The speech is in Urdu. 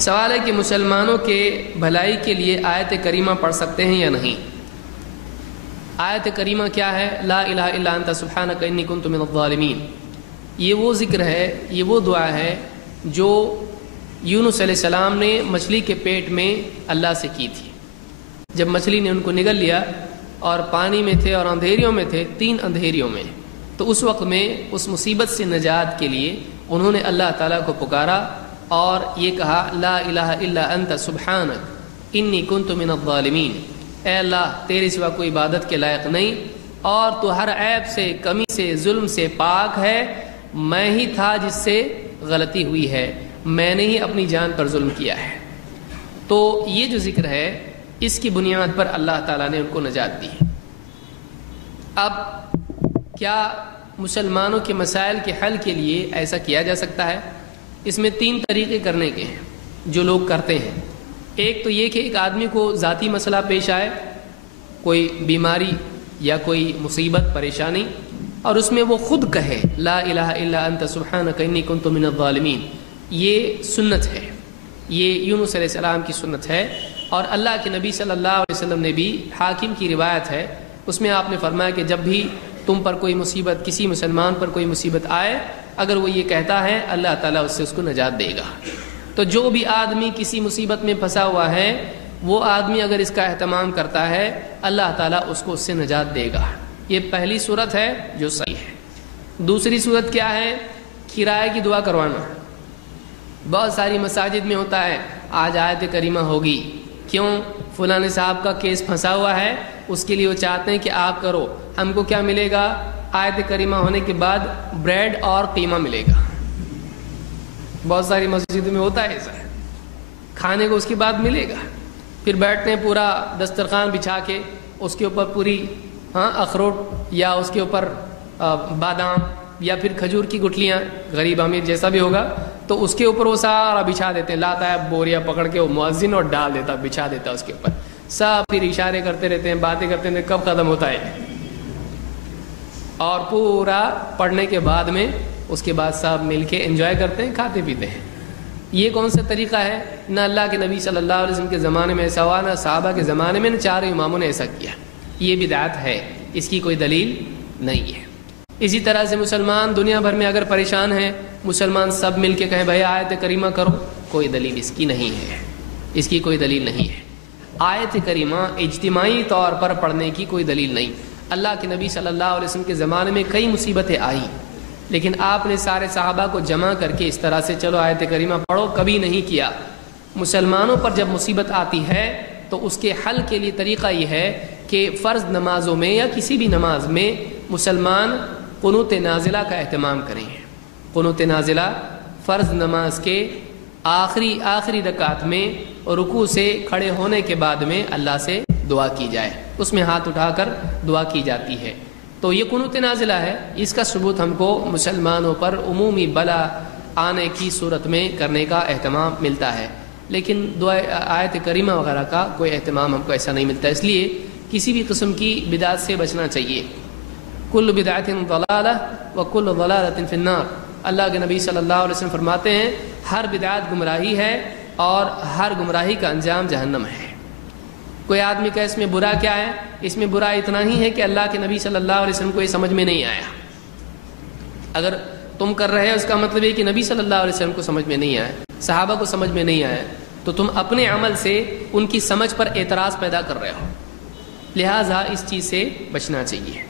سوال ہے کہ مسلمانوں کے بھلائی کے لیے آیت کریمہ پڑھ سکتے ہیں یا نہیں؟ آیت کریمہ کیا ہے؟ لا الہ الا انت سبحانک انی کنت من الظالمین. یہ وہ ذکر ہے، یہ وہ دعا ہے جو یونس علیہ السلام نے مچھلی کے پیٹ میں اللہ سے کی تھی. جب مچھلی نے ان کو نگل لیا اور پانی میں تھے اور اندھیریوں میں تھے، 3 اندھیریوں میں، تو اس وقت میں اس مصیبت سے نجات کے لیے انہوں نے اللہ تعالیٰ کو پکارا اور یہ کہا لا الہ الا انت سبحانک انی کنت من الظالمین. اے اللہ، تیرے سوا کوئی عبادت کے لائق نہیں اور تو ہر عیب سے، کمی سے، ظلم سے پاک ہے. میں ہی تھا جس سے غلطی ہوئی ہے، میں نے ہی اپنی جان پر ظلم کیا ہے. تو یہ جو ذکر ہے اس کی بنیاد پر اللہ تعالیٰ نے ان کو نجات دی. اب کیا مسلمانوں کے مسائل کے حل کے لیے ایسا کیا جا سکتا ہے؟ اس میں 3 طریقے کرنے کے ہیں جو لوگ کرتے ہیں. ایک تو یہ کہ ایک آدمی کو ذاتی مسئلہ پیش آئے، کوئی بیماری یا کوئی مصیبت پریشانی، اور اس میں وہ خود کہے لا الہ الا انت سبحانک انی کنت من الظالمین. یہ سنت ہے، یہ یونس علیہ السلام کی سنت ہے. اور اللہ کے نبی صلی اللہ علیہ وسلم نے بھی، حاکم کی روایت ہے، اس میں آپ نے فرمایا کہ جب بھی تم پر کوئی مصیبت، کسی مسلمان پر کوئی مصیبت آئے، اگر وہ یہ کہتا ہے اللہ تعالیٰ اس سے اس کو نجات دے گا. تو جو بھی آدمی کسی مصیبت میں پھنسا ہوا ہے، وہ آدمی اگر اس کا اہتمام کرتا ہے، اللہ تعالیٰ اس کو اس سے نجات دے گا. یہ پہلی صورت ہے جو صحیح ہے. دوسری صورت کیا ہے؟ کرائے کی دعا کروانا. بہت ساری مساجد میں ہوتا ہے آج آیت کریمہ ہوگی، کیوں؟ فلاں صاحب کا کیس پھنسا ہوا ہے، اس کے لیے وہ چاہتے ہیں کہ آپ کرو. ہم کو کیا ملے گا؟ آیت کریمہ ہونے کے بعد بریڈ اور قیمہ ملے گا. بہت ساری مسجدوں میں ہوتا ہے ایسا، کھانے کو اس کے بعد ملے گا. پھر بیٹھتے ہیں پورا دسترخوان بچھا کے، اس کے اوپر پوری اخروٹ یا اس کے اوپر بادام یا پھر کھجور کی گٹھلیاں، غریب امیر جیسا بھی ہوگا، تو اس کے اوپر وہ سارا بچھا دیتے ہیں. لاتا ہے بوریا پکڑ کے وہ مؤذن اور ڈال دیتا، بچھا دیتا اس کے اوپر. سب پھر اشارے کرتے رہتے ہیں، باتیں کرتے ہیں، کب ختم ہوتا ہے. اور پورا پڑھنے کے بعد میں اس کے بعد سب مل کے انجوائے کرتے ہیں، کھاتے پیتے ہیں. یہ کون سا طریقہ ہے؟ نہ اللہ کے نبی صلی اللہ علیہ وسلم کے زمانے میں ایسا ہوا، نہ صحابہ کے زمانے میں، نہ 4 اماموں نے ایسا کیا. یہ بدعت ہے، اس کی کوئی دلیل نہیں ہے. اسی طرح سے مسلمان دنیا بھر میں اگر پریشان ہیں، مسلمان سب مل کے کہیں بھائی آیت کریمہ کرو، کوئی دلیل اس کی نہیں ہے، اس کی کوئی دلیل نہیں ہے. آیت کریمہ اجتماعی طور پر پڑھنے کی کوئی دلیل نہیں. اللہ کے نبی صلی اللہ علیہ وسلم کے زمانے میں کئی مصیبتیں آئیں، لیکن آپ نے سارے صحابہ کو جمع کر کے اس طرح سے چلو آیت کریمہ پڑھو کبھی نہیں کیا. مسلمانوں پر جب مصیبت آتی ہے تو اس کے حل کے لیے طریقہ یہ ہے کہ فرض نمازوں میں یا کسی بھی نماز میں مسلمان قنوت نازلہ کا اہتمام کریں. قنوت نازلہ فرض نماز کے آخری رکعت میں رکوع سے کھڑے ہونے کے بعد میں اللہ سے دعا کی جائے، اس میں ہاتھ اٹھا کر دعا کی جاتی ہے. تو یہ قنوت نازلہ ہے. اس کا ثبوت ہم کو مسلمانوں پر عمومی بلا آنے کی صورت میں کرنے کا اہتمام ملتا ہے، لیکن دعا آیت کریمہ وغیرہ کا کوئی اہتمام ہم کو ایسا نہیں ملتا. اس لیے کسی بھی قسم کی بدعت سے بچنا چاہیے. کل بدعت ضلالہ وکل ضلالۃ فی النار. اللہ کے نبی صلی اللہ علیہ وسلم فرماتے ہیں ہر بدعت گمراہی ہے اور ہر گمراہی کا انجام جہنم ہے. کوئی آدمی کا اس میں برا کیا ہے؟ اس میں برا اتنا ہی ہے کہ اللہ کے نبی صلی اللہ علیہ وسلم کو یہ سمجھ میں نہیں آیا. اگر تم کر رہے ہو اس کا مطلب ہے کہ نبی صلی اللہ علیہ وسلم کو سمجھ میں نہیں آیا، صحابہ کو سمجھ میں نہیں آیا، تو تم اپنے عمل سے ان کی سمجھ پر اعتراض پیدا کر رہے ہو. لہٰذا اس چیز سے بچنا چاہیے.